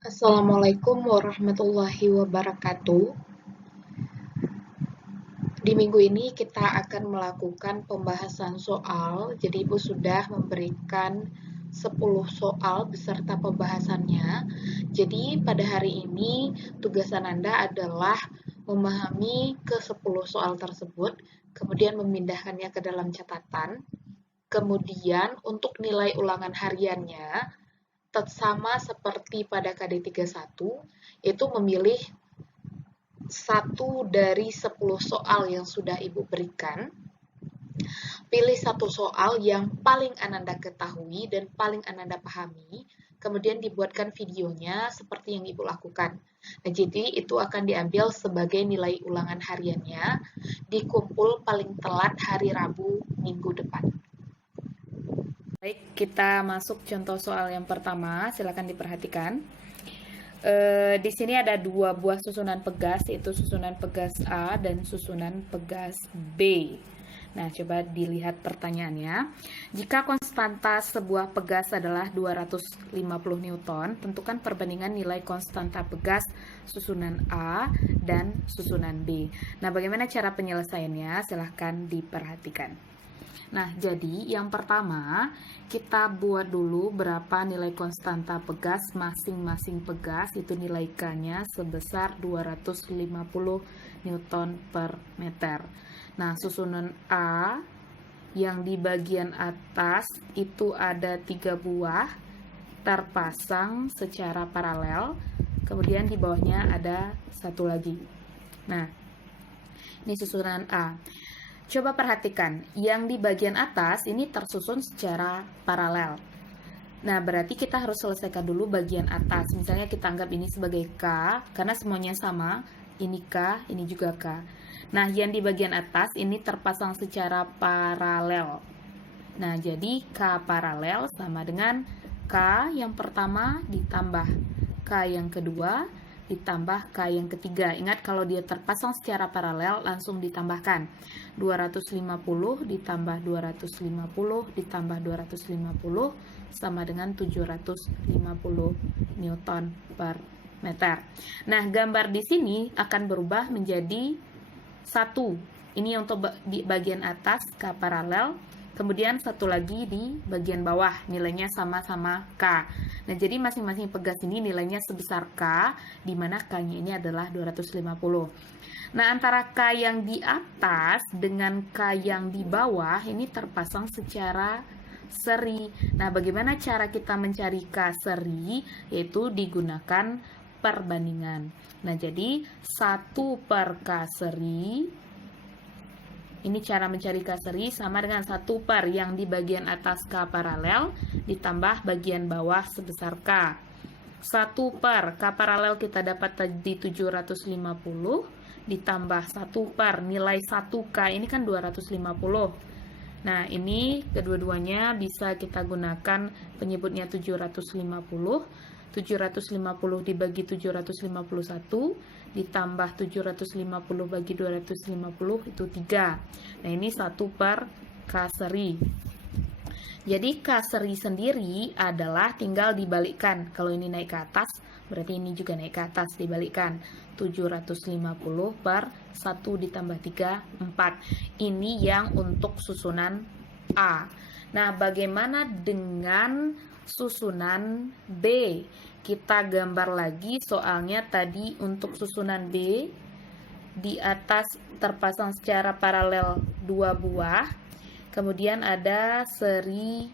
Assalamualaikum warahmatullahi wabarakatuh. Di minggu ini kita akan melakukan pembahasan soal. Jadi Ibu sudah memberikan 10 soal beserta pembahasannya. Jadi pada hari ini tugasan Anda adalah memahami ke-10 soal tersebut, kemudian memindahkannya ke dalam catatan. Kemudian untuk nilai ulangan hariannya sama seperti pada KD31, yaitu memilih satu dari 10 soal yang sudah Ibu berikan. Pilih satu soal yang paling Ananda ketahui dan paling Ananda pahami, kemudian dibuatkan videonya seperti yang Ibu lakukan. Nah, jadi itu akan diambil sebagai nilai ulangan hariannya, dikumpul paling telat hari Rabu minggu depan. Baik, kita masuk contoh soal yang pertama. Silakan diperhatikan. Di sini ada dua buah susunan pegas, yaitu susunan pegas A dan susunan pegas B. Nah, coba dilihat pertanyaannya. Jika konstanta sebuah pegas adalah 250 Newton, tentukan perbandingan nilai konstanta pegas susunan A dan susunan B. Nah, bagaimana cara penyelesaiannya? Silahkan diperhatikan. Nah, jadi yang pertama kita buat dulu berapa nilai konstanta pegas masing-masing pegas, itu nilai K-nya sebesar 250 Newton per meter. Nah, susunan A yang di bagian atas itu ada 3 buah terpasang secara paralel, kemudian di bawahnya ada satu lagi. Nah, ini susunan A. Coba perhatikan, yang di bagian atas ini tersusun secara paralel. Nah, berarti kita harus selesaikan dulu bagian atas. Misalnya kita anggap ini sebagai K, karena semuanya sama. Ini K, ini juga K. Nah, yang di bagian atas ini terpasang secara paralel. Nah, jadi K paralel sama dengan K yang pertama ditambah K yang kedua ditambah K yang ketiga. Ingat, kalau dia terpasang secara paralel langsung ditambahkan. 250 ditambah 250 ditambah 250 sama dengan 750 Newton per meter. Nah, gambar di sini akan berubah menjadi 1. Ini untuk di bagian atas K paralel. Kemudian satu lagi di bagian bawah, nilainya sama-sama K. Nah, jadi masing-masing pegas ini nilainya sebesar K, di mana K-nya ini adalah 250. Nah, antara K yang di atas dengan K yang di bawah ini terpasang secara seri. Nah, bagaimana cara kita mencari K seri? Yaitu digunakan perbandingan. Nah, jadi 1 per K seri, ini cara mencari K seri, sama dengan 1 per yang di bagian atas K paralel ditambah bagian bawah sebesar K. 1 per K paralel kita dapat di 750 ditambah 1 per nilai 1K ini kan 250. Nah, ini kedua-duanya bisa kita gunakan penyebutnya 750. 750 dibagi 751 ditambah 750 bagi 250 itu 3. Nah, ini 1 per K seri. Jadi K seri sendiri adalah tinggal dibalikkan. Kalau ini naik ke atas, berarti ini juga naik ke atas, dibalikkan. 750 per 1 ditambah 3, 4. Ini yang untuk susunan A. Nah, bagaimana dengan susunan B? Kita gambar lagi soalnya tadi untuk susunan B. Di atas terpasang secara paralel 2 buah. Kemudian ada seri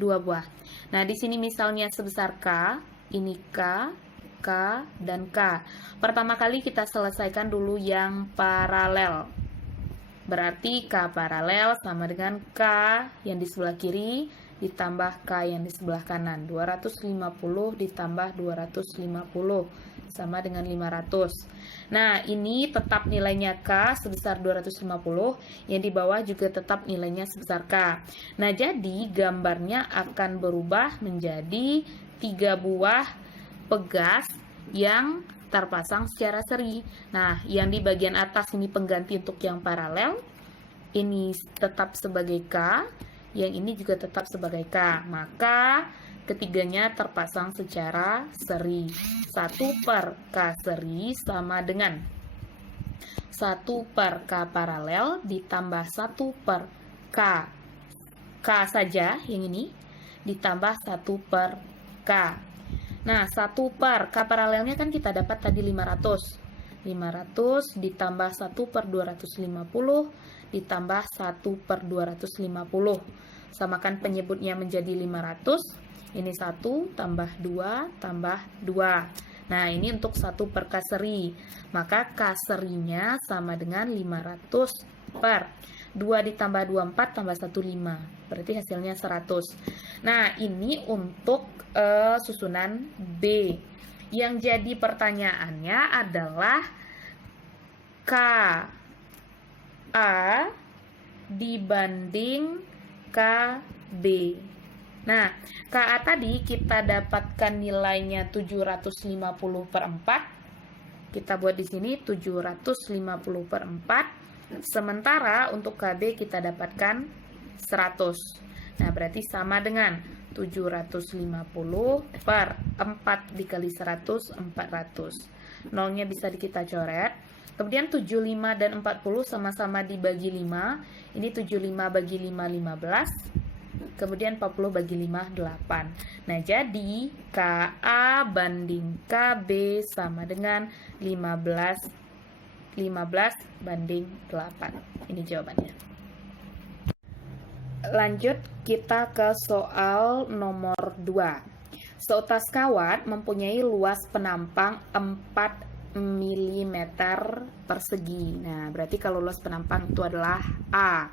2 buah. Nah, di sini misalnya sebesar K, ini K, K, dan K. Pertama kali kita selesaikan dulu yang paralel. Berarti K paralel sama dengan K yang di sebelah kiri ditambah K yang di sebelah kanan. 250 ditambah 250 sama dengan 500. Nah, ini tetap nilainya K sebesar 250, yang di bawah juga tetap nilainya sebesar K. Nah, jadi gambarnya akan berubah menjadi 3 buah pegas yang terpasang secara seri. Nah, yang di bagian atas ini pengganti untuk yang paralel. Ini tetap sebagai K, yang ini juga tetap sebagai K. Maka ketiganya terpasang secara seri. 1 per K seri sama dengan 1 per K paralel ditambah 1 per K saja yang ini ditambah 1 per K. Nah, 1 per K paralelnya kan kita dapat tadi 500 ditambah 1 per 250 ditambah 1 per 250. Samakan penyebutnya menjadi 500. Ini 1 tambah 2 tambah 2. Nah, ini untuk 1 per K seri. Maka K serinya sama dengan 500 per 2 ditambah 24 tambah 1, 5. Berarti hasilnya 100. Nah, ini untuk susunan B. Yang jadi pertanyaannya adalah KA dibanding KB. Nah, KA tadi kita dapatkan nilainya 750 per 4. Kita buat di sini 750 per 4. Sementara untuk KB kita dapatkan 100. Nah, berarti sama dengan 750 per 4 dikali 100, 400. Nolnya bisa kita coret. Kemudian 75 dan 40 sama-sama dibagi 5. Ini 75 bagi 5, 15. Kemudian 40 bagi 5, 8. Nah, jadi KA banding KB sama dengan 15 banding 8. Ini jawabannya. Lanjut kita ke soal nomor 2. Seutas kawat mempunyai luas penampang 4 mm persegi. Nah, berarti kalau luas penampang itu adalah A.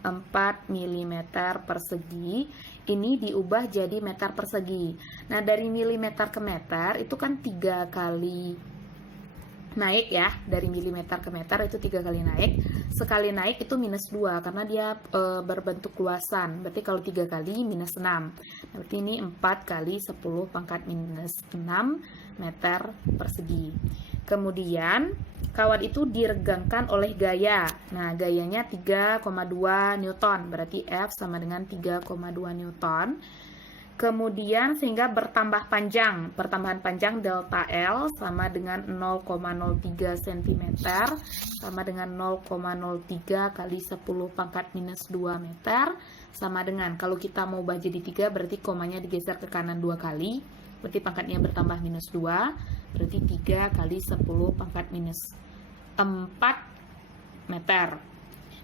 4 mm persegi. Ini diubah jadi meter persegi. Nah, dari milimeter ke meter itu kan 3 kali naik ya, dari milimeter ke meter itu 3 kali naik. Sekali naik itu minus 2 karena dia berbentuk luasan. Berarti kalau 3 kali minus 6. Berarti ini 4 kali 10 pangkat minus 6 meter persegi. Kemudian kawat itu diregangkan oleh gaya. Nah, gayanya 3,2 Newton. Berarti F sama dengan 3,2 Newton. Kemudian sehingga bertambah panjang. Pertambahan panjang delta L sama dengan 0,03 cm sama dengan 0,03 kali 10 pangkat minus 2 meter sama dengan, kalau kita mau ubah jadi 3 berarti komanya digeser ke kanan 2 kali. Berarti pangkatnya bertambah minus 2. Berarti 3 kali 10 pangkat minus 4 meter.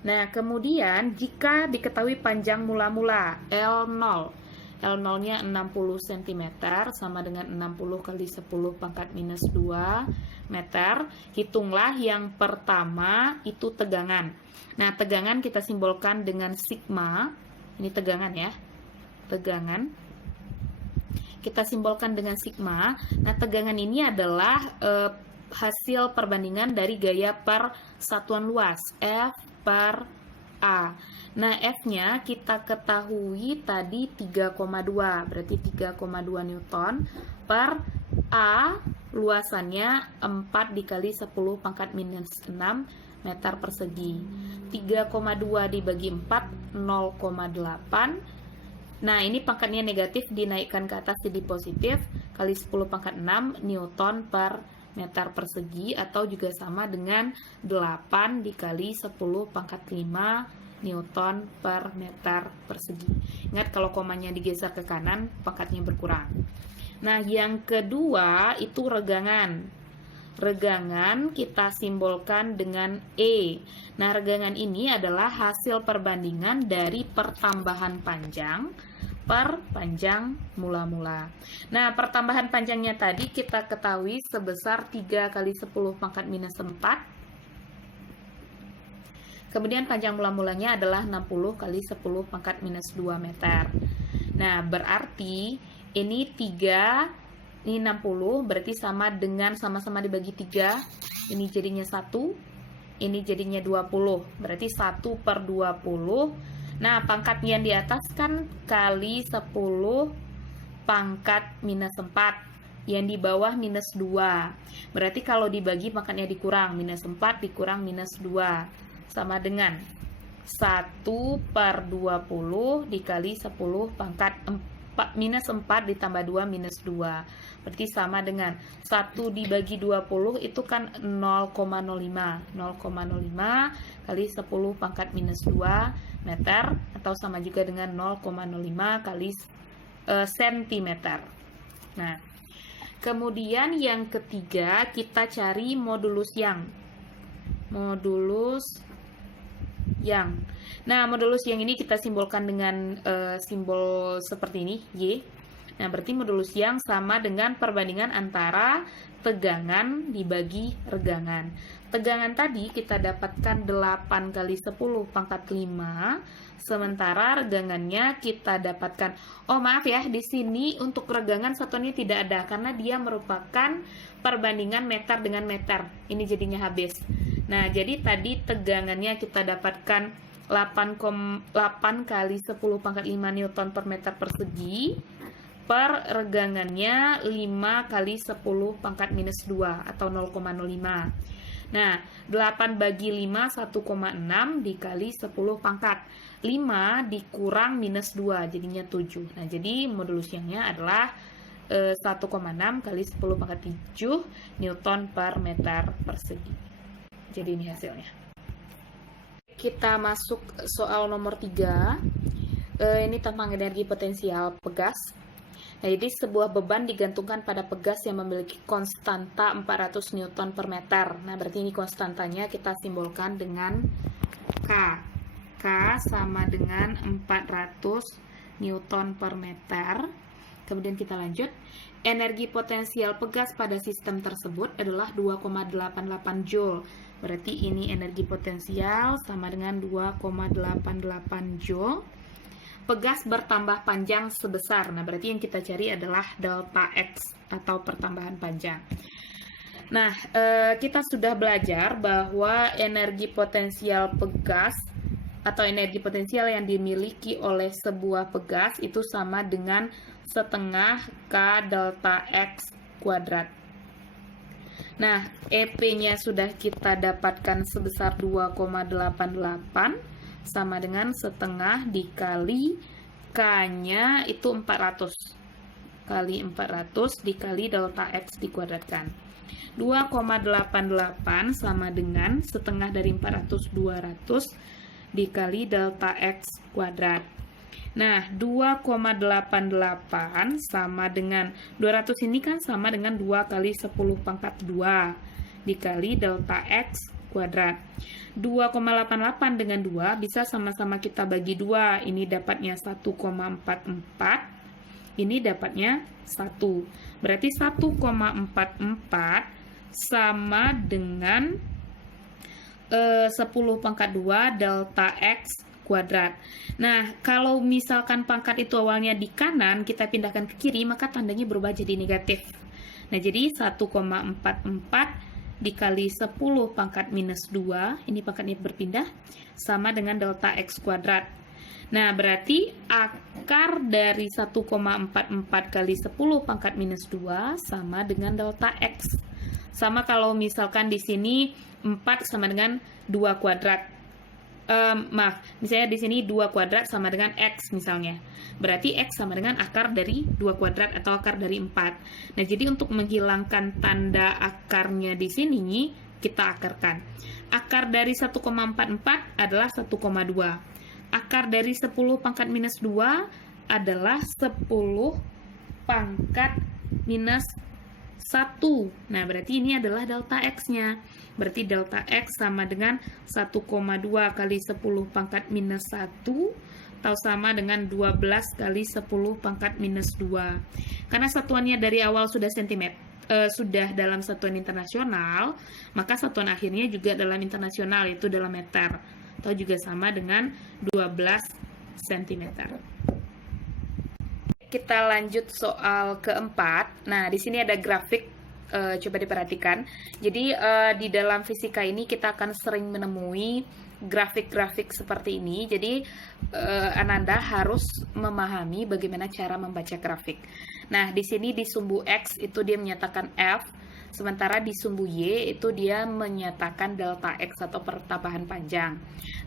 Nah, kemudian jika diketahui panjang mula-mula L0, L0-nya 60 cm sama dengan 60 kali 10 pangkat minus 2 meter. Hitunglah yang pertama itu tegangan. Nah, tegangan kita simbolkan dengan sigma. Ini tegangan ya. Tegangan. Kita simbolkan dengan sigma. Nah, tegangan ini adalah hasil perbandingan dari gaya per satuan luas. F per A. Nah, F-nya kita ketahui tadi 3,2, berarti 3,2 Newton per A, luasannya 4 dikali 10 pangkat minus 6 meter persegi. 3,2 dibagi 4, 0,8. Nah, ini pangkatnya negatif, dinaikkan ke atas jadi positif, kali 10 pangkat 6 Newton per meter persegi, atau juga sama dengan 8 dikali 10 pangkat 5 Newton per meter persegi. Ingat kalau komanya digeser ke kanan, pangkatnya berkurang. Nah, yang kedua itu regangan. Regangan kita simbolkan dengan E. Nah, regangan ini adalah hasil perbandingan dari pertambahan panjang per panjang mula-mula. Nah, pertambahan panjangnya tadi kita ketahui sebesar 3 kali 10 pangkat minus 4. Kemudian panjang mula-mulanya adalah 60 kali 10 pangkat minus 2 meter. Nah, berarti ini 3, ini 60, berarti sama dengan sama-sama dibagi 3. Ini jadinya 1, ini jadinya 20. Berarti 1 per 20. Nah, pangkat yang di atas kan kali 10 pangkat minus 4. Yang di bawah minus 2. Berarti kalau dibagi pangkatnya dikurang. Minus 4 dikurang minus 2. Sama dengan 1 per 20 dikali 10 pangkat minus 4 ditambah 2 minus 2. Berarti sama dengan 1 dibagi 20 itu kan 0,05. 0,05 kali 10 pangkat minus 2 meter, atau sama juga dengan 0,05 kali sentimeter. Nah, kemudian yang ketiga kita cari modulus yang. Modulus yang. Nah, modulus yang ini kita simbolkan dengan simbol seperti ini, Y. Nah, berarti modulus yang sama dengan perbandingan antara tegangan dibagi regangan. Tegangan tadi kita dapatkan 8 kali 10 pangkat 5, sementara regangannya kita dapatkan, oh maaf ya, di sini untuk regangan satuannya tidak ada, karena dia merupakan perbandingan meter dengan meter. Ini jadinya habis. Nah, jadi tadi tegangannya kita dapatkan 8 kali 10 pangkat 5 Newton per meter persegi, per regangannya 5 kali 10 pangkat minus 2 atau 0,05. Nah, 8 bagi 5 1,6 dikali 10 pangkat 5 dikurang minus 2 jadinya 7. Nah, jadi modulus yangnya adalah 1,6 kali 10 pangkat 7 Newton per meter persegi. Jadi ini hasilnya. Kita masuk soal nomor 3. Ini tentang energi potensial pegas. Nah, jadi sebuah beban digantungkan pada pegas yang memiliki konstanta 400 Newton per meter. Nah, berarti ini konstantanya kita simbolkan dengan K. K sama dengan 400 Newton per meter. Kemudian kita lanjut. Energi potensial pegas pada sistem tersebut adalah 2,88 Joule. Berarti ini energi potensial sama dengan 2,88 Joule. Pegas bertambah panjang sebesar. Nah, berarti yang kita cari adalah delta X atau pertambahan panjang. Nah, kita sudah belajar bahwa energi potensial pegas atau energi potensial yang dimiliki oleh sebuah pegas itu sama dengan setengah K delta X kuadrat. Nah, EP-nya sudah kita dapatkan sebesar 2,88 sama dengan setengah dikali K-nya itu 400 kali 400 dikali delta X dikuadratkan. 2,88 sama dengan setengah dari 400 200 dikali delta X kuadrat. Nah, 2,88 sama dengan 200 ini kan sama dengan 2 kali 10 pangkat 2 dikali delta X kuadrat. 2,88 dengan 2 bisa sama-sama kita bagi 2. Ini dapatnya 1,44. Ini dapatnya 1. Berarti 1,44 sama dengan 10 pangkat 2 delta X kuadrat. Nah, kalau misalkan pangkat itu awalnya di kanan, kita pindahkan ke kiri, maka tandanya berubah jadi negatif. Nah, jadi 1,44 dikali 10 pangkat minus 2, ini pangkatnya berpindah, sama dengan delta X kuadrat. Nah, berarti akar dari 1,44 kali 10 pangkat minus 2 sama dengan delta X. Sama kalau misalkan di sini 4 sama dengan 2 kuadrat. Misalnya di sini 2 kuadrat sama dengan X misalnya. Berarti X sama dengan akar dari 2 kuadrat atau akar dari 4. Nah, jadi untuk menghilangkan tanda akarnya di sini, kita akarkan. Akar dari 1,44 adalah 1,2. Akar dari 10 pangkat minus 2 adalah 10 pangkat minus 1. Nah, berarti ini adalah delta X-nya. Berarti delta X sama dengan 1,2 kali 10 pangkat minus 1 atau sama dengan 12 kali 10 pangkat minus 2. Karena satuannya dari awal sudah cm, sudah dalam satuan internasional, maka satuan akhirnya juga dalam internasional, yaitu dalam meter, atau juga sama dengan 12 cm. Kita lanjut soal keempat. Nah, di sini ada grafik, coba diperhatikan. Jadi, di dalam fisika ini kita akan sering menemui grafik-grafik seperti ini. Jadi, Ananda harus memahami bagaimana cara membaca grafik. Nah, di sini di sumbu X itu dia menyatakan F, sementara di sumbu Y itu dia menyatakan delta X atau pertambahan panjang.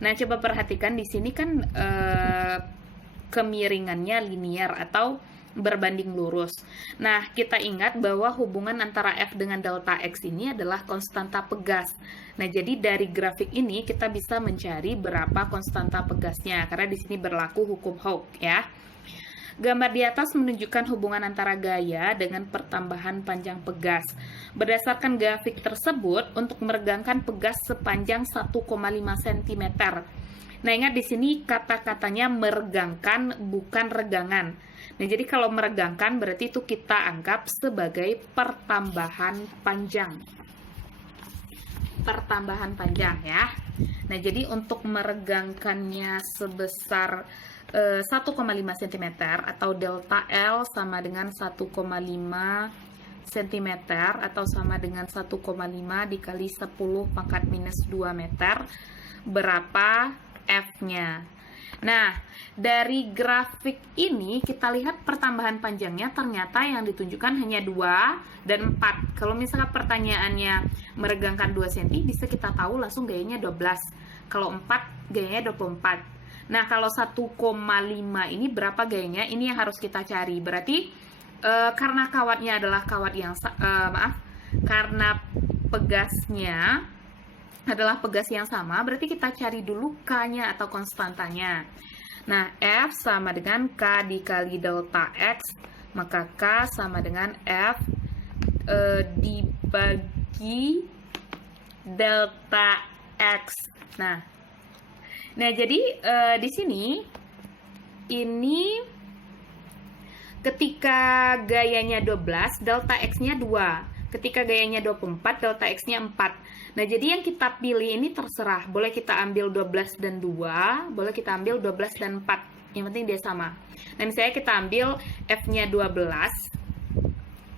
Nah, coba perhatikan di sini kan kemiringannya linear atau berbanding lurus. Nah, kita ingat bahwa hubungan antara F dengan delta X ini adalah konstanta pegas. Nah, jadi dari grafik ini kita bisa mencari berapa konstanta pegasnya, karena di sini berlaku hukum Hooke ya. Gambar di atas menunjukkan hubungan antara gaya dengan pertambahan panjang pegas. Berdasarkan grafik tersebut, untuk meregangkan pegas sepanjang 1,5 cm. Nah, ingat di sini kata-katanya meregangkan, bukan regangan. Nah, jadi kalau meregangkan berarti itu kita anggap sebagai pertambahan panjang. Pertambahan panjang ya. Nah, jadi untuk meregangkannya sebesar 1,5 cm atau delta L sama dengan 1,5 cm atau sama dengan 1,5 dikali 10 pangkat minus 2 meter, berapa F-nya? Nah, dari grafik ini kita lihat pertambahan panjangnya ternyata yang ditunjukkan hanya 2 dan 4. Kalau misalkan pertanyaannya meregangkan 2 cm, bisa kita tahu langsung gayanya 12. Kalau 4, gayanya 24. Nah, kalau 1,5 ini berapa gayanya? Ini yang harus kita cari. Berarti karena kawatnya adalah kawat yang karena pegasnya adalah pegas yang sama, berarti kita cari dulu K-nya atau konstantanya. Nah, F sama dengan K dikali delta X, maka K sama dengan F dibagi delta X. Nah, jadi di sini ini ketika gayanya 12, delta X-nya 2. Ketika gayanya 24, delta X-nya 4. Nah, jadi yang kita pilih ini terserah. Boleh kita ambil 12 dan 2, boleh kita ambil 12 dan 4. Yang penting dia sama. Nah, misalnya kita ambil F-nya 12,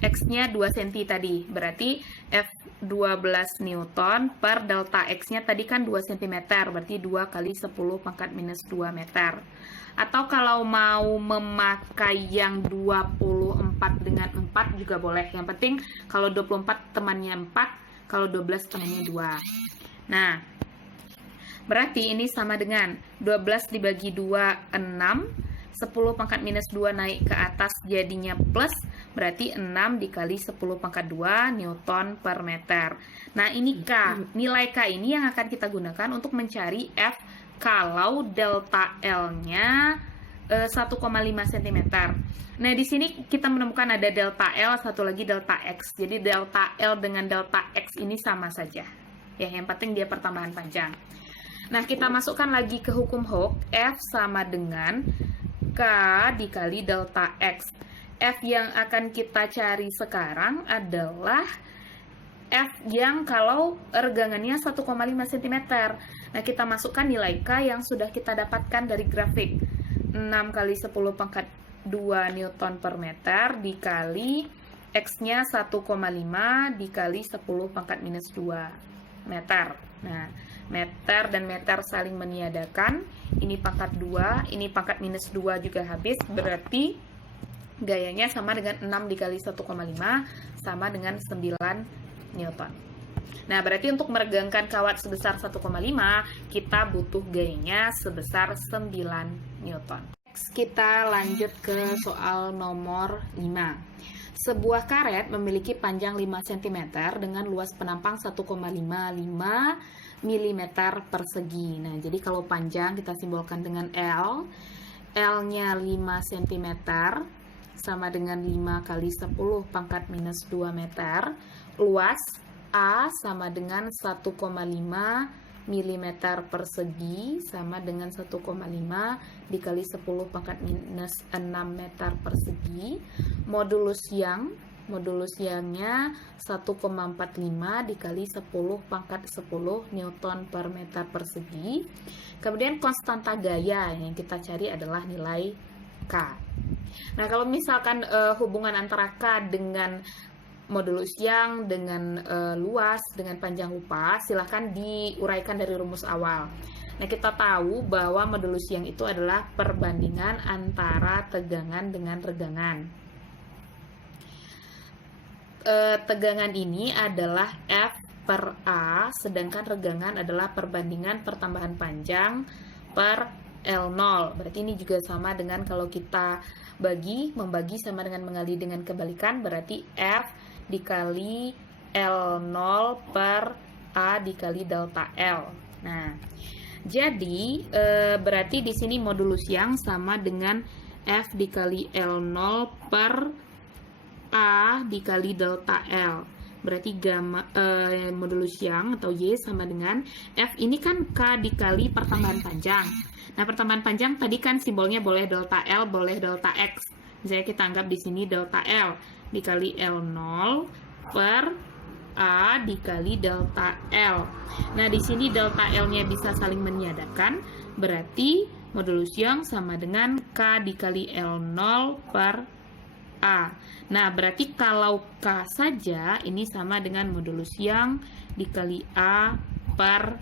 X-nya 2 cm tadi. Berarti F 12 Newton per delta X-nya tadi kan 2 cm. Berarti 2 kali 10 pangkat minus 2 meter. Atau kalau mau memakai yang 24 dengan 4 juga boleh. Yang penting kalau 24 temannya 4, kalau 12 temannya 2. Nah, berarti ini sama dengan 12 dibagi 2, 6. 10 pangkat minus 2 naik ke atas jadinya plus, berarti 6 dikali 10 pangkat 2 Newton per meter. Nah, ini K. Nilai K ini yang akan kita gunakan untuk mencari F kalau delta L-nya 1,5 cm. Nah, di sini kita menemukan ada delta L, satu lagi delta X. Jadi delta L dengan delta X ini sama saja. Ya, yang penting dia pertambahan panjang. Nah, kita masukkan lagi ke hukum Hooke, F sama dengan K dikali delta X. F yang akan kita cari sekarang adalah F yang kalau regangannya 1,5 cm. Nah, kita masukkan nilai K yang sudah kita dapatkan dari grafik. 6 kali 10 pangkat 2 Newton per meter dikali X-nya 1,5 dikali 10 pangkat minus 2 meter. Nah, meter dan meter saling meniadakan. Ini pangkat 2, ini pangkat minus 2 juga habis. Berarti gayanya sama dengan 6 dikali 1,5 sama dengan 9 Newton. Nah, berarti untuk meregangkan kawat sebesar 1,5 kita butuh gayanya sebesar 9 Newton. Next, kita lanjut ke soal nomor 5. Sebuah karet memiliki panjang 5 cm dengan luas penampang 1,55 mm persegi. Nah, jadi kalau panjang kita simbolkan dengan L. L-nya 5 cm sama dengan 5 kali 10 pangkat minus 2 meter. Luas A sama dengan 1,5 mm persegi sama dengan 1,5 dikali 10 pangkat minus 6 meter persegi. Modulus Youngnya 1,45 dikali 10 pangkat 10 Newton per meter persegi. Kemudian konstanta gaya yang kita cari adalah nilai K. Nah, kalau misalkan hubungan antara K dengan modulus Young dengan luas dengan panjang lupa, silahkan diuraikan dari rumus awal. Nah, kita tahu bahwa modulus Young itu adalah perbandingan antara tegangan dengan regangan. Tegangan ini adalah F per A, sedangkan regangan adalah perbandingan pertambahan panjang per L0. Berarti ini juga sama dengan kalau kita membagi sama dengan mengali dengan kebalikan, berarti F dikali L0 per A dikali delta L. Nah, jadi berarti di sini modulus yang sama dengan F dikali L0 per A dikali delta L. Berarti gamma modulus yang atau Y sama dengan F ini kan K dikali pertambahan panjang. Nah, pertambahan panjang tadi kan simbolnya boleh delta L, boleh delta X. Misalnya kita anggap di sini delta L dikali L0 per A dikali delta L. Nah, di sini delta L-nya bisa saling meniadakan, berarti modulus yang sama dengan K dikali L0 per A. Nah, berarti kalau K saja, ini sama dengan modulus yang dikali A per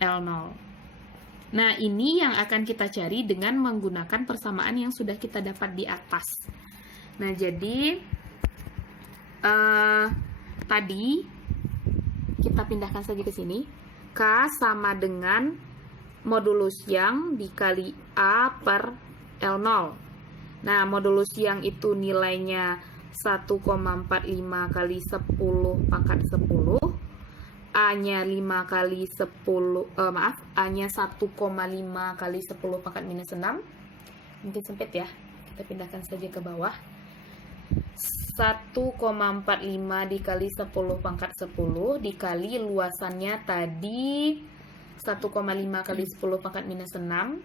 L0. Nah, ini yang akan kita cari dengan menggunakan persamaan yang sudah kita dapat di atas. Nah, jadi tadi kita pindahkan saja ke sini. K sama dengan modulus yang dikali A per L0. Nah, modulus yang itu nilainya 1,45 kali 10 pangkat 10. A-nya 5 kali 10, A-nya 1,5 kali 10 pangkat minus 6. Mungkin sempit ya. Kita pindahkan saja ke bawah. 1,45 dikali 10 pangkat 10 dikali luasannya tadi 1,5 kali 10 pangkat minus 6.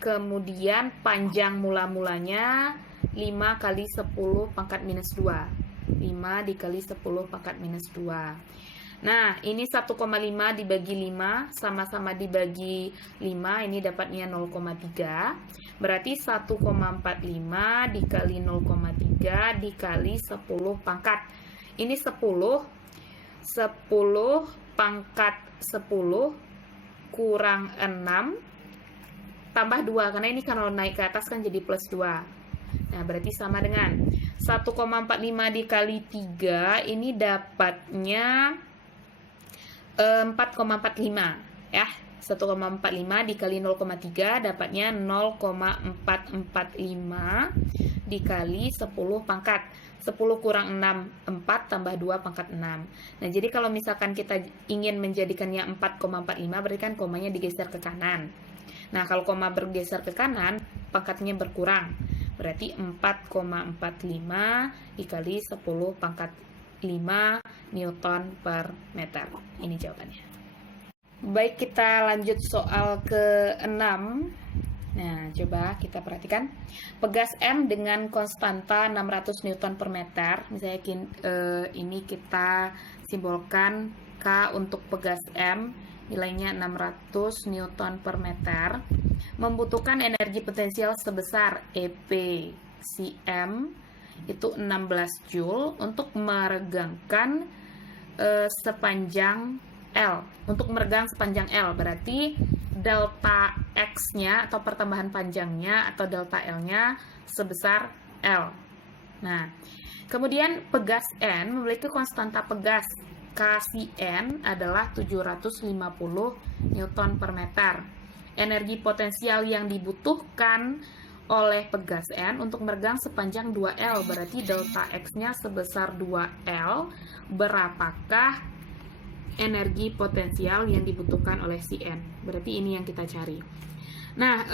Kemudian panjang mula-mulanya 5 kali 10 pangkat minus 2. 5 dikali 10 pangkat minus 2. Nah, ini 1,5 dibagi 5, sama-sama dibagi 5, ini dapatnya 0,3. Berarti 1,45 dikali 0,3 dikali 10 pangkat. Ini 10 pangkat 10 kurang 6 tambah 2, karena ini kalau naik ke atas kan jadi plus 2. Nah, berarti sama dengan 1,45 dikali 3, ini dapatnya 4,45 ya. 1,45 dikali 0,3 dapatnya 0,445 dikali 10 pangkat. 10 kurang 6, 4 tambah 2 pangkat 6. Nah, jadi kalau misalkan kita ingin menjadikannya 4,45, berarti kan komanya digeser ke kanan. Nah, kalau koma bergeser ke kanan, pangkatnya berkurang. Berarti 4,45 dikali 10 pangkat 5 Newton per meter. Ini jawabannya. Baik, kita lanjut soal ke-6. Nah, coba kita perhatikan. Pegas M dengan konstanta 600 Newton per meter. Misalnya ini kita simbolkan K untuk pegas M, nilainya 600 Newton per meter. Membutuhkan energi potensial sebesar EP Cm itu 16 Joule untuk meregangkan sepanjang L. Untuk meregang sepanjang L, berarti delta X-nya atau pertambahan panjangnya atau delta L-nya sebesar L. Nah, kemudian pegas N memiliki konstanta pegas Kcn adalah 750 Newton per meter. Energi potensial yang dibutuhkan oleh pegas N untuk meregang sepanjang 2L, berarti delta X-nya sebesar 2L. Berapakah energi potensial yang dibutuhkan oleh Cn? Berarti ini yang kita cari. Nah,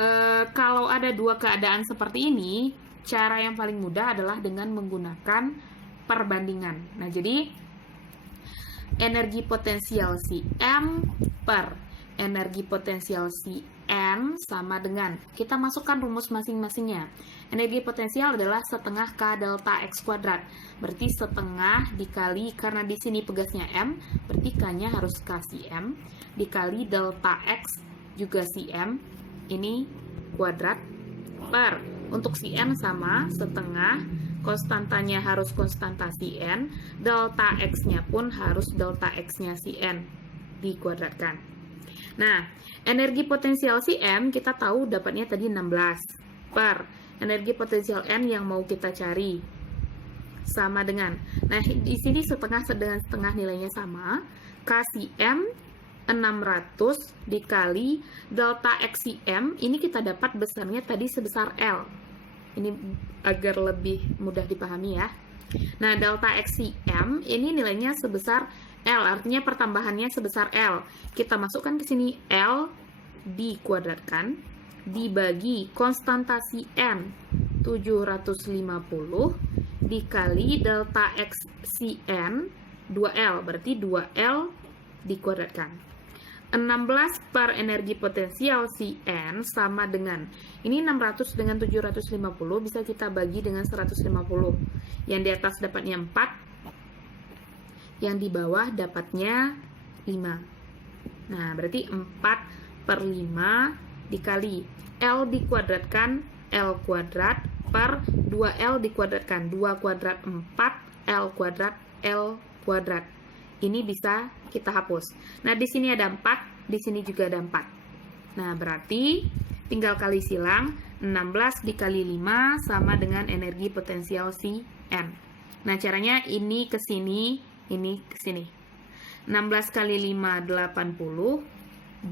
kalau ada dua keadaan seperti ini, cara yang paling mudah adalah dengan menggunakan perbandingan. Nah, jadi energi potensial Cm per energi potensial Cn sama dengan, kita masukkan rumus masing-masingnya. Energi potensial adalah setengah K delta X kuadrat. Berarti setengah dikali, karena di sini pegasnya M, berarti K-nya harus Kcm, dikali delta X juga Cm, ini kuadrat, per, untuk Cn sama setengah, konstantanya harus konstanta Cn, delta X-nya pun harus delta X-nya Cn, dikuadratkan. Nah, energi potensial Cm kita tahu dapatnya tadi 16, per energi potensial N yang mau kita cari sama dengan, nah di sini setengah dengan setengah nilainya sama, Kcm 600 dikali delta Xcm, ini kita dapat besarnya tadi sebesar L. Ini agar lebih mudah dipahami ya. Nah, delta X M ini nilainya sebesar L, artinya pertambahannya sebesar L. Kita masukkan ke sini L dikuadratkan dibagi konstantasi M 750 dikali delta X Cn 2L, berarti 2L dikuadratkan. 16 per energi potensial Cn sama dengan, ini 600 dengan 750 bisa kita bagi dengan 150. Yang di atas dapatnya 4, yang di bawah dapatnya 5. Nah, berarti 4 per 5 dikali L dikuadratkan L kuadrat per 2L dikuadratkan 2 kuadrat 4 L kuadrat L kuadrat. Ini bisa kita hapus. Nah, di sini ada 4, di sini juga ada 4. Nah, berarti tinggal kali silang, 16 dikali 5 sama dengan energi potensial Cn. Nah, caranya ini ke sini, ini ke sini. 16 kali 5, 80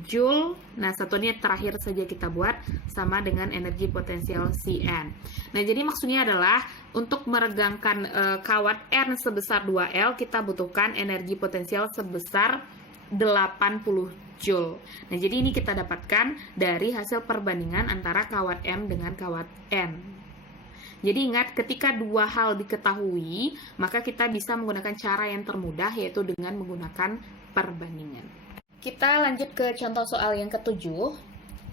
Joule. Nah, satunya terakhir saja kita buat, sama dengan energi potensial Cn. Nah, jadi maksudnya adalah untuk meregangkan kawat N sebesar 2L, kita butuhkan energi potensial sebesar 80 Joule. Nah, jadi ini kita dapatkan dari hasil perbandingan antara kawat M dengan kawat N. Jadi ingat, ketika dua hal diketahui, maka kita bisa menggunakan cara yang termudah, yaitu dengan menggunakan perbandingan. Kita lanjut ke contoh soal yang ke-7.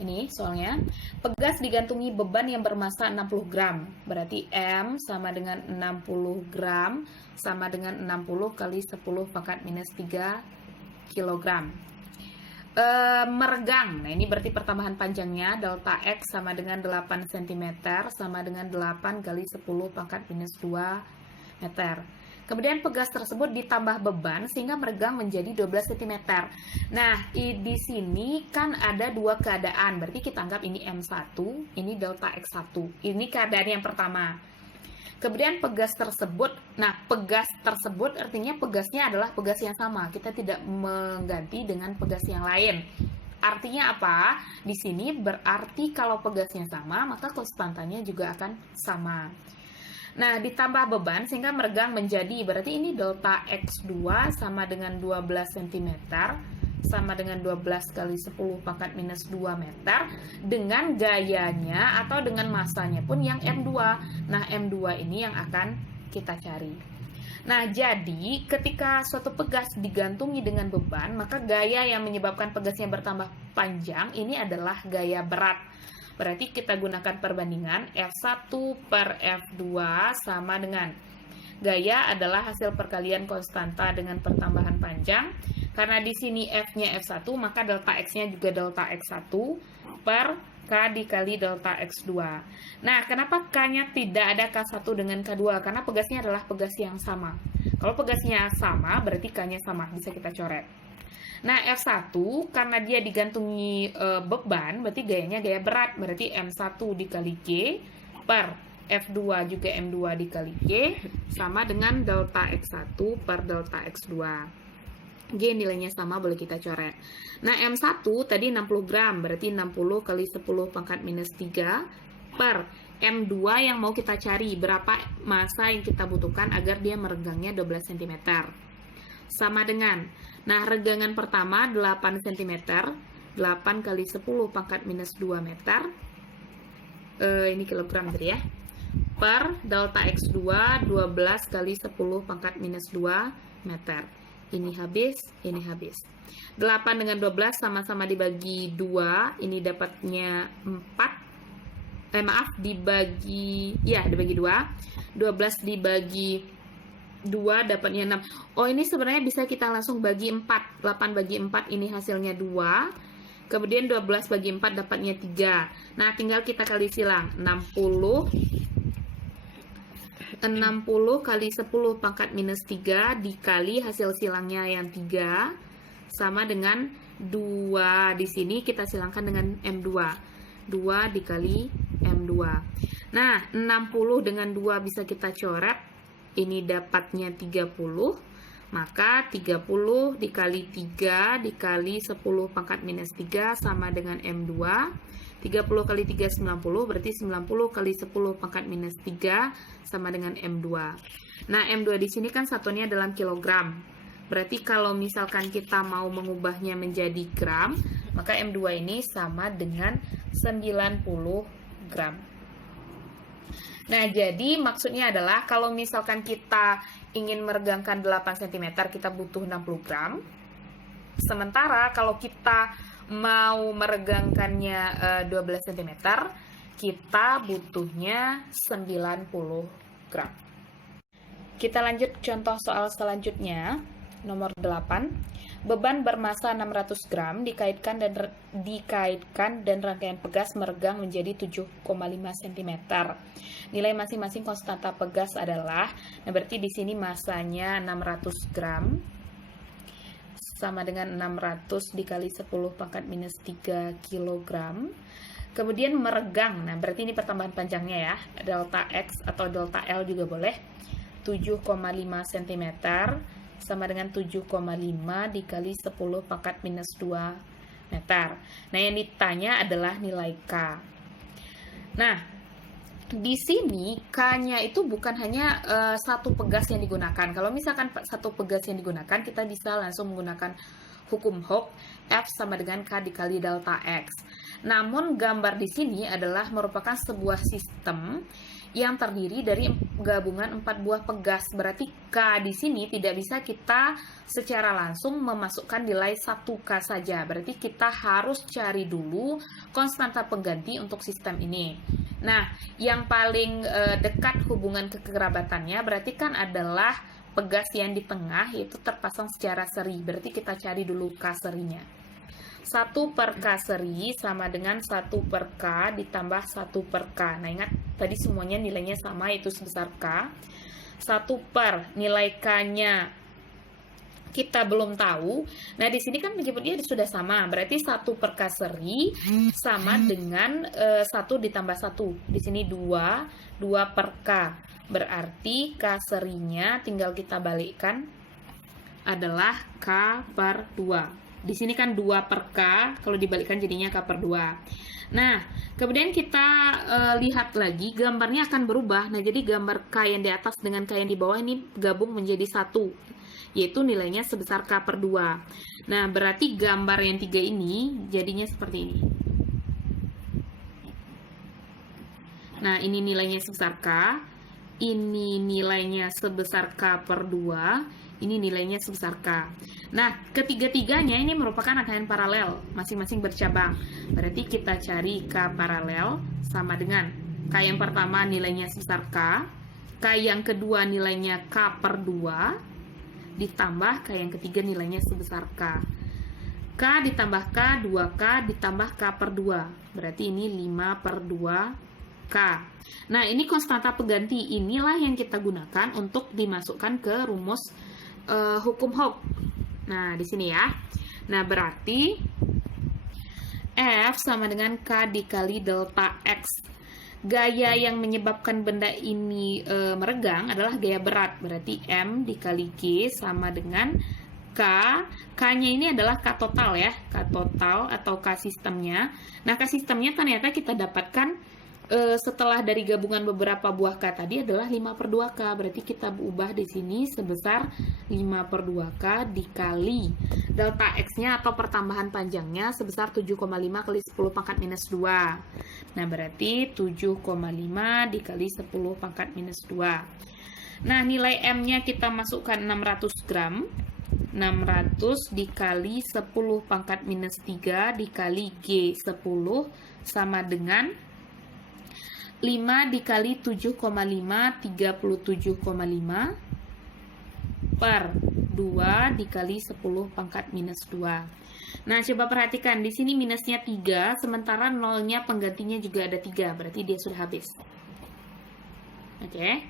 Ini soalnya, pegas digantungi beban yang bermassa 60 gram. Berarti M sama dengan 60 gram sama dengan 60 kali 10 pangkat minus 3 kilogram. Meregang. Nah, ini berarti pertambahan panjangnya delta X sama dengan 8 cm sama dengan 8 kali 10 pangkat minus 2 meter. Kemudian pegas tersebut ditambah beban sehingga meregang menjadi 12 cm. Nah, di sini kan ada dua keadaan. Berarti kita anggap ini M1, ini delta X1. Ini keadaan yang pertama. Kemudian pegas tersebut, nah pegas tersebut artinya pegasnya adalah pegas yang sama. Kita tidak mengganti dengan pegas yang lain. Artinya apa? Di sini berarti kalau pegasnya sama, maka konstantanya juga akan sama. Nah, ditambah beban sehingga meregang menjadi, berarti ini delta X2 sama dengan 12 cm sama dengan 12 kali 10 pangkat minus 2 meter dengan gayanya atau dengan massanya pun yang M2. Nah, M2 ini yang akan kita cari. Nah, jadi ketika suatu pegas digantungi dengan beban, maka gaya yang menyebabkan pegasnya bertambah panjang ini adalah gaya berat. Berarti kita gunakan perbandingan F1 per F2 sama dengan gaya adalah hasil perkalian konstanta dengan pertambahan panjang. Karena di sini F-nya F1, maka delta X-nya juga delta X1 per K dikali delta X2. Nah, kenapa K-nya tidak ada K1 dengan K2? Karena pegasnya adalah pegas yang sama. Kalau pegasnya sama, berarti K-nya sama. Bisa kita coret. Nah, F1 karena dia digantungi beban, berarti gayanya gaya berat. Berarti M1 dikali G per F2 juga M2 dikali G sama dengan delta X1 per delta X2. G nilainya sama, boleh kita coret. Nah, M1 tadi 60 gram, berarti 60 kali 10 pangkat minus 3 per M2 yang mau kita cari. Berapa massa yang kita butuhkan agar dia meregangnya 12 cm. Sama dengan, nah regangan pertama 8 cm, 8 kali 10 pangkat minus 2 meter, ini kilogram tadi ya, per delta X2 12 kali 10 pangkat minus 2 meter. Ini habis, ini habis. 8 dengan 12 sama-sama dibagi 2, ini dapatnya 4. Dibagi 2. 12 dibagi 2 dapatnya 6. Oh, ini sebenarnya bisa kita langsung bagi 4. 8 bagi 4 ini hasilnya 2. Kemudian 12 bagi 4 dapatnya 3. Nah, tinggal kita kali silang. 60 kali 10 pangkat minus 3 dikali hasil silangnya yang 3 sama dengan 2. Di sini kita silangkan dengan M2. 2 dikali M2. Nah, 60 dengan 2 bisa kita coret. Ini dapatnya 30. Maka 30 dikali 3 dikali 10 pangkat minus 3 sama dengan M2. 30 kali 3, 90, berarti 90 kali 10 pangkat minus 3 sama dengan M2. Nah, M2 di sini kan satuannya dalam kilogram. Berarti kalau misalkan kita mau mengubahnya menjadi gram, maka M2 ini sama dengan 90 gram. Nah, jadi maksudnya adalah kalau misalkan kita ingin meregangkan 8 cm, kita butuh 60 gram. Sementara kalau kita mau meregangkannya 12 cm, kita butuhnya 90 gram. Kita lanjut contoh soal selanjutnya, nomor 8. Beban bermasa 600 gram dikaitkan dan rangkaian pegas meregang menjadi 7,5 cm. Nilai masing-masing konstanta pegas adalah, nah berarti di sini masanya 600 gram sama dengan 600 dikali 10 pangkat minus 3 kg. Kemudian meregang, nah berarti ini pertambahan panjangnya ya, delta X atau delta L juga boleh, 7,5 cm sama dengan 7,5 dikali 10 pangkat minus 2 meter. Nah, yang ditanya adalah nilai K. Nah, di sini K-nya itu bukan hanya satu pegas yang digunakan. Kalau misalkan satu pegas yang digunakan, kita bisa langsung menggunakan hukum Hooke, F sama dengan K dikali delta X. Namun, gambar di sini adalah merupakan sebuah sistem yang terdiri dari gabungan 4 buah pegas. Berarti K di sini tidak bisa kita secara langsung memasukkan nilai 1K saja. Berarti kita harus cari dulu konstanta pengganti untuk sistem ini. Nah, yang paling dekat hubungan kekerabatannya berarti kan adalah pegas yang di tengah, yaitu terpasang secara seri. Berarti kita cari dulu K serinya. 1 per K seri sama dengan 1 per K ditambah 1 per K. Nah, ingat tadi semuanya nilainya sama, yaitu sebesar K. 1 per nilai K-nya kita belum tahu. Nah, di sini kan menyebutnya sudah sama. Berarti 1 per K seri sama dengan 1 ditambah 1. Di sini 2 per K. Berarti K serinya tinggal kita balikkan adalah K per 2. Di sini kan 2 per K, kalau dibalikkan jadinya K per 2. Nah, kemudian kita lihat lagi, gambarnya akan berubah. Nah, jadi gambar K yang di atas dengan K yang di bawah ini gabung menjadi 1, yaitu nilainya sebesar K per 2. Nah, berarti gambar yang 3 ini jadinya seperti ini. Nah, ini nilainya sebesar K, ini nilainya sebesar K per 2, ini nilainya sebesar K. Nah, ketiga-tiganya ini merupakan rangkaian paralel, masing-masing bercabang. Berarti kita cari K paralel sama dengan K yang pertama nilainya sebesar K, K yang kedua nilainya K per 2, ditambah K yang ketiga nilainya sebesar K. K ditambah K, 2K ditambah K per 2. Berarti ini 5 per 2K. Nah, ini konstanta pengganti. Inilah yang kita gunakan untuk dimasukkan ke rumus hukum Hooke. Nah, di sini ya. Nah, berarti F sama dengan K dikali delta X. Gaya yang menyebabkan benda ini meregang adalah gaya berat. Berarti M dikali G sama dengan K. K-nya ini adalah K total ya. K total atau K sistemnya. Nah, K sistemnya ternyata kita dapatkan setelah dari gabungan beberapa buah K tadi adalah 5 per 2K. Berarti kita ubah di sini sebesar 5 per 2K dikali delta X-nya atau pertambahan panjangnya sebesar 7,5 kali 10 pangkat minus 2. Nah, berarti 7,5 dikali 10 pangkat minus 2. Nah, nilai M-nya kita masukkan 600 gram. 600 dikali 10 pangkat minus 3 dikali G 10 sama dengan 5 dikali 7,5, 37,5 per 2 dikali 10 pangkat minus 2. Nah, coba perhatikan, di sini minusnya 3, sementara nolnya penggantinya juga ada 3, berarti dia sudah habis. Oke.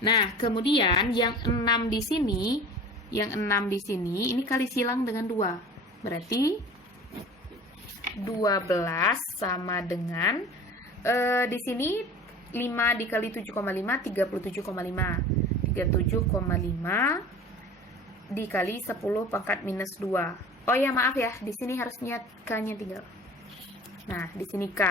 Nah, kemudian yang 6 di sini, ini kali silang dengan 2. Berarti 12 sama dengan di sini 5 dikali 7,5, 37,5. 37,5 dikali 10 pangkat minus 2. Oh ya, maaf ya, di sini harusnya K-nya tinggal. Nah, di sini K.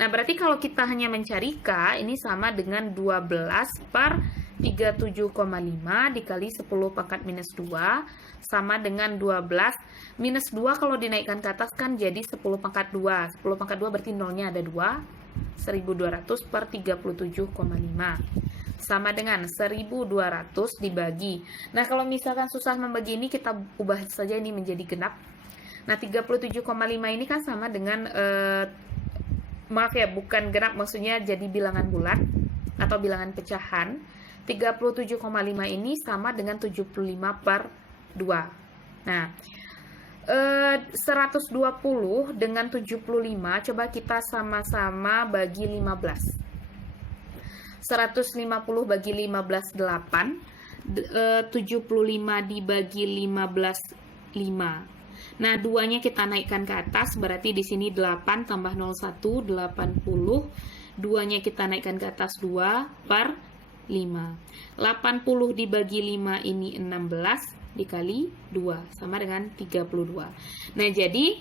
Nah, berarti kalau kita hanya mencari K, ini sama dengan 12 per 37,5 dikali 10 pangkat minus 2, sama dengan 12. Minus 2 kalau dinaikkan ke atas kan jadi 10 pangkat 2. 10 pangkat 2 berarti nolnya ada 2. 1200 per 37,5. Sama dengan 1200 dibagi. Nah, kalau misalkan susah membagi ini, kita ubah saja ini menjadi genap. Nah, 37,5 ini kan sama dengan, maaf ya, bukan genap, maksudnya jadi bilangan bulat atau bilangan pecahan. 37,5 ini sama dengan 75 per 2. Nah, 120 dengan 75, coba kita sama-sama bagi 15. 150 bagi 15, 8. 75 dibagi 15, 5. Nah, 2-nya kita naikkan ke atas, berarti di sini 8 tambah 01, 80. 2-nya kita naikkan ke atas 2 per 5. 80 dibagi 5 ini 16 dikali 2, sama dengan 32. Nah, jadi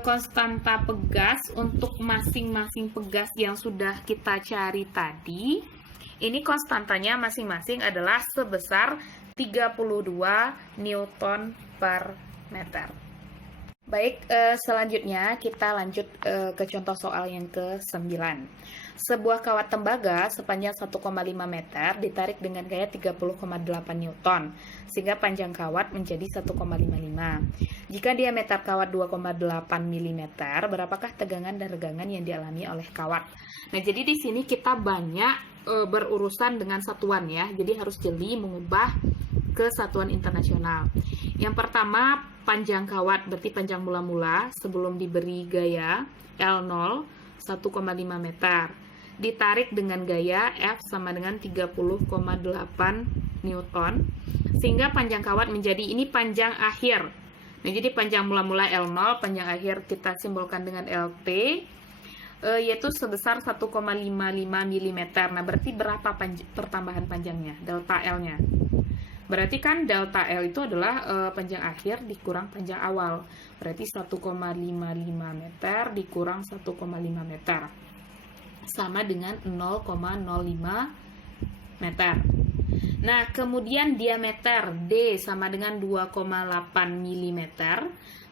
konstanta pegas untuk masing-masing pegas yang sudah kita cari tadi, ini konstantanya masing-masing adalah sebesar 32 Newton per meter. Baik, selanjutnya kita lanjut ke contoh soal yang ke-9. Sebuah kawat tembaga sepanjang 1,5 meter ditarik dengan gaya 30,8 Newton, sehingga panjang kawat menjadi 1,55. Jika diameter kawat 2,8 mm, berapakah tegangan dan regangan yang dialami oleh kawat? Nah, jadi di sini kita banyak berurusan dengan satuan ya, jadi harus jeli mengubah ke satuan internasional. Yang pertama, panjang kawat, berarti panjang mula-mula sebelum diberi gaya L0 1,5 meter. Ditarik dengan gaya F sama dengan 30,8 Newton, sehingga panjang kawat menjadi, ini panjang akhir. Nah, jadi panjang mula-mula L0, panjang akhir kita simbolkan dengan LP, yaitu sebesar 1,55 mm. Nah, berarti berapa pertambahan panjangnya? Delta L-nya. Berarti kan delta L itu adalah panjang akhir dikurang panjang awal. Berarti 1,55 meter dikurang 1,5 meter. Sama dengan 0,05 meter. Nah, kemudian diameter D sama dengan 2,8 mm.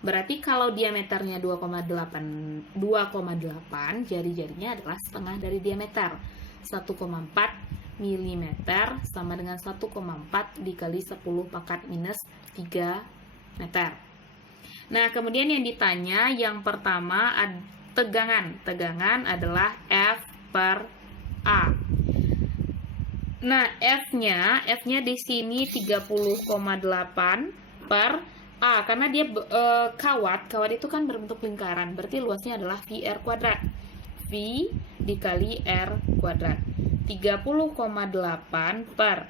Berarti kalau diameternya 2,8, jari-jarinya adalah setengah dari diameter. 1,4 mm sama dengan 1,4 dikali 10 pangkat minus 3 meter. Nah, kemudian yang ditanya yang pertama tegangan. Tegangan adalah F per A. Nah, F-nya di sini 30,8 per A, karena dia kawat itu kan berbentuk lingkaran, berarti luasnya adalah VR kuadrat. V dikali R kuadrat. 30,8 per.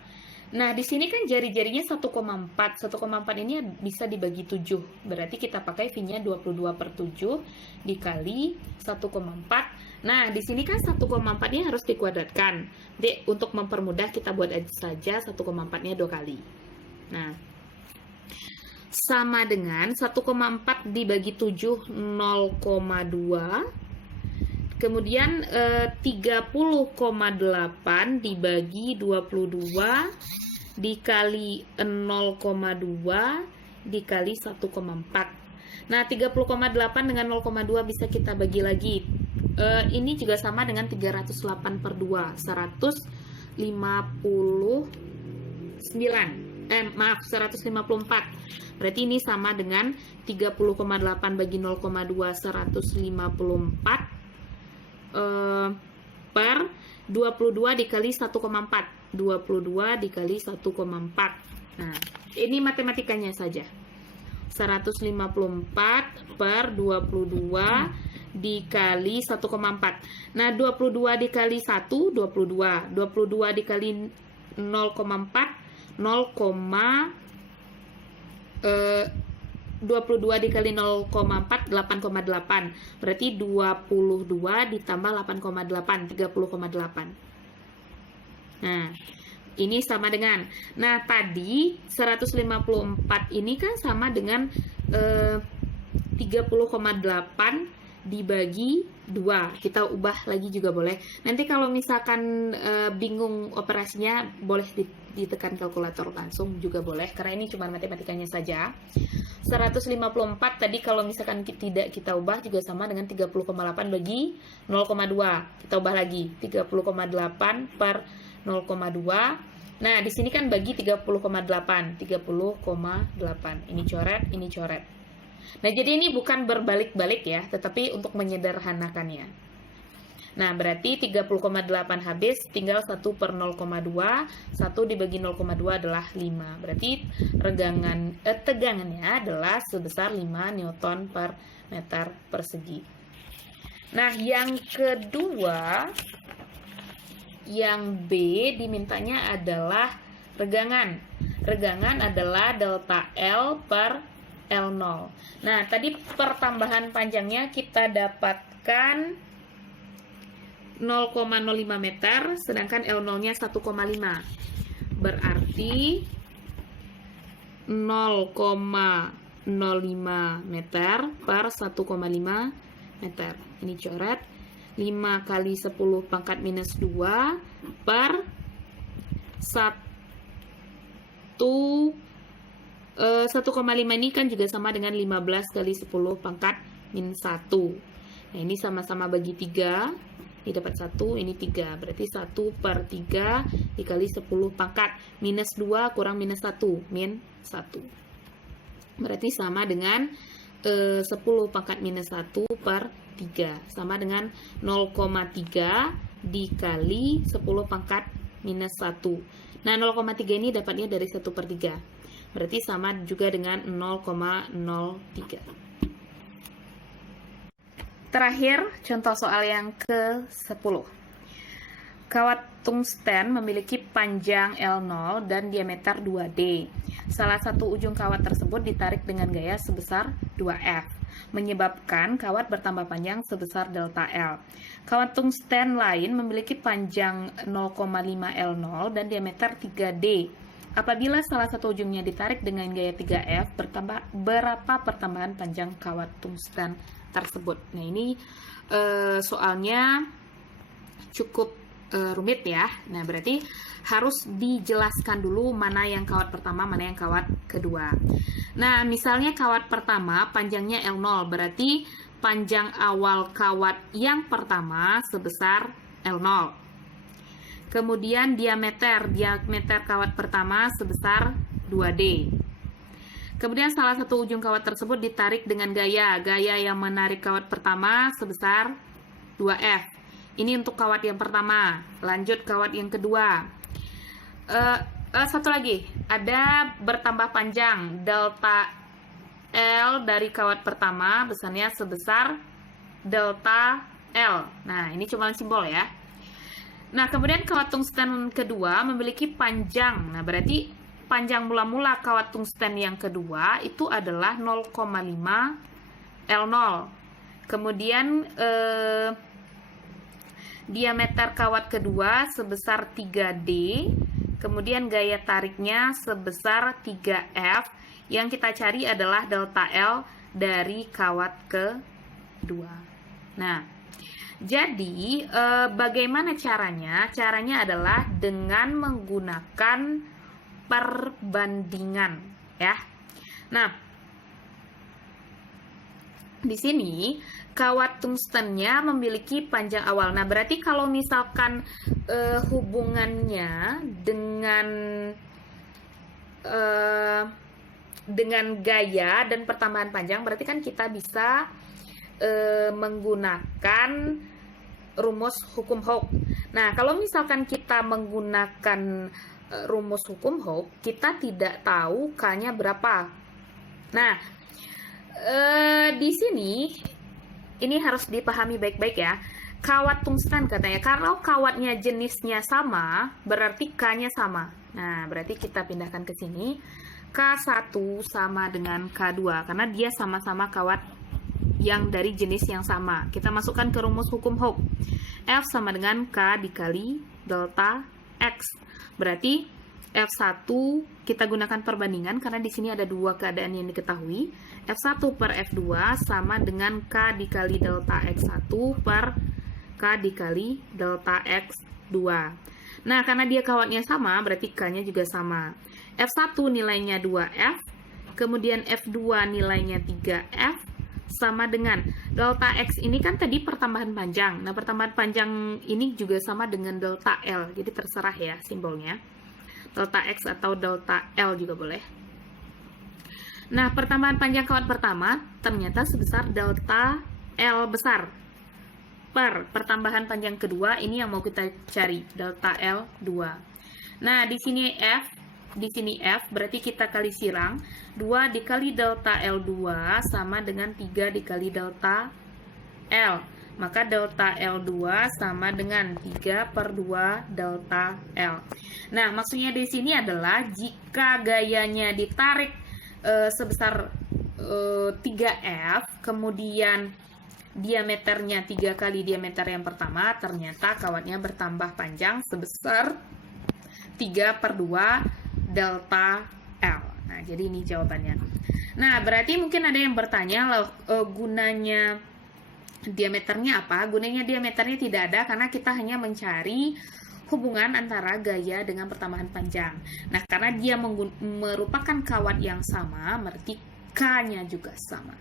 Nah, di sini kan jari-jarinya 1,4. 1,4 ini bisa dibagi 7. Berarti kita pakai V-nya 22 per 7 dikali 1,4. Nah, di sini kan 1,4-nya harus dikuadratkan. Jadi, untuk mempermudah kita buat saja 1,4-nya 2 kali. Nah, sama dengan 1,4 dibagi 7, 0,2. Kemudian 30,8 dibagi 22 dikali 0,2 dikali 1,4. Nah, 30,8 dengan 0,2 bisa kita bagi lagi. Ini juga sama dengan 308 per 2, 154. Berarti ini sama dengan 30,8 bagi 0,2, 154. Per 22 dikali 1,4. 22 dikali 1,4. Nah, ini matematikanya saja. 154 per 22 dikali 1,4. Nah, 22 dikali 1, 22. 22 dikali 0,4, 22 dikali 0,4, 8,8. Berarti 22 ditambah 8,8, 30,8. Nah, ini sama dengan, nah tadi 154 ini kan sama dengan 30,8 dibagi 2. Kita ubah lagi juga boleh. Nanti kalau misalkan bingung operasinya, boleh ditekan kalkulator langsung juga boleh, karena ini cuma matematikanya saja. 154 tadi kalau misalkan tidak kita ubah juga sama dengan 30,8 bagi 0,2. Kita ubah lagi, 30,8 per 0,2. Nah, di sini kan bagi 30,8. 30,8. Ini coret, ini coret. Nah, jadi ini bukan berbalik-balik ya, tetapi untuk menyederhanakannya. Nah, berarti 30,8 habis, tinggal 1 per 0,2. 1 dibagi 0,2 adalah 5. Berarti tegangannya adalah sebesar 5 Newton per meter persegi. Nah, yang kedua, yang B dimintanya adalah regangan. Regangan adalah delta L per L0. Nah, tadi pertambahan panjangnya kita dapatkan 0,05 meter, sedangkan L0-nya 1,5. Berarti 0,05 meter per 1,5 meter. Ini coret. 5 kali 10 pangkat minus 2 per 1,5 ini kan juga sama dengan 15 kali 10 pangkat minus 1. Nah, ini sama-sama bagi 3. Ini dapat 1, ini 3. Berarti 1 per 3 dikali 10 pangkat minus 2 kurang minus 1. Min 1. Berarti sama dengan 10 pangkat minus 1 per 3. Sama dengan 0,3 dikali 10 pangkat minus 1. Nah, 0,3 ini dapatnya dari 1 per 3. Berarti sama juga dengan 0,03. Terakhir, contoh soal yang ke-10. Kawat tungsten memiliki panjang L0 dan diameter 2D. Salah satu ujung kawat tersebut ditarik dengan gaya sebesar 2F, menyebabkan kawat bertambah panjang sebesar delta L. Kawat tungsten lain memiliki panjang 0,5 L0 dan diameter 3D. Apabila salah satu ujungnya ditarik dengan gaya 3F, berapa pertambahan panjang kawat tungsten tersebut? Nah, ini soalnya cukup rumit ya. Nah, berarti harus dijelaskan dulu mana yang kawat pertama, mana yang kawat kedua. Nah, misalnya kawat pertama panjangnya L0, berarti panjang awal kawat yang pertama sebesar L0. Kemudian diameter kawat pertama sebesar 2D. Kemudian salah satu ujung kawat tersebut ditarik dengan gaya yang menarik kawat pertama sebesar 2F. Ini untuk kawat yang pertama. Lanjut kawat yang kedua. Satu lagi, ada bertambah panjang delta L dari kawat pertama besarnya sebesar delta L. Nah, ini cuma simbol ya. Nah, kemudian kawat tungsten kedua memiliki panjang. Nah, berarti panjang mula-mula kawat tungsten yang kedua itu adalah 0,5 L0. Kemudian diameter kawat kedua sebesar 3D. Kemudian gaya tariknya sebesar 3F. Yang kita cari adalah delta L dari kawat kedua. Nah, jadi bagaimana caranya? Caranya adalah dengan menggunakan perbandingan, ya. Nah, di sini kawat tungstennya memiliki panjang awal. Nah, berarti kalau misalkan hubungannya dengan gaya dan pertambahan panjang, berarti kan kita bisa menggunakan rumus hukum Hooke. Nah, kalau misalkan kita menggunakan rumus hukum Hooke, kita tidak tahu K-nya berapa. Nah, di sini ini harus dipahami baik-baik ya. Kawat tungsten katanya, kalau kawatnya jenisnya sama, berarti K-nya sama. Nah, berarti kita pindahkan ke sini. K1 sama dengan K2, karena dia sama-sama kawat yang dari jenis yang sama. Kita masukkan ke rumus hukum Hooke. F sama dengan K dikali delta X. Berarti F1 kita gunakan perbandingan karena di sini ada dua keadaan yang diketahui. F1 per F2 sama dengan K dikali delta X1 per K dikali delta X2. Nah, karena dia kawatnya sama, berarti K-nya juga sama. F1 nilainya 2F, kemudian F2 nilainya 3F, sama dengan delta X ini kan tadi pertambahan panjang. Nah, pertambahan panjang ini juga sama dengan delta L, jadi terserah ya simbolnya. Delta X atau delta L juga boleh. Nah, pertambahan panjang kawat pertama ternyata sebesar delta L besar per pertambahan panjang kedua, ini yang mau kita cari, delta L2. Nah, di sini F, berarti kita kali silang, 2 dikali delta L2 sama dengan 3 dikali delta L. Maka delta L2 sama dengan 3 per 2 delta L. Nah, maksudnya di sini adalah jika gayanya ditarik sebesar 3F, kemudian diameternya 3 kali diameter yang pertama, ternyata kawatnya bertambah panjang sebesar 3 per 2 delta L. Nah, jadi ini jawabannya. Nah, berarti mungkin ada yang bertanya, gunanya diameternya apa? Gunanya diameternya tidak ada karena kita hanya mencari hubungan antara gaya dengan pertambahan panjang. Nah, karena dia merupakan kawat yang sama, berarti K-nya juga sama.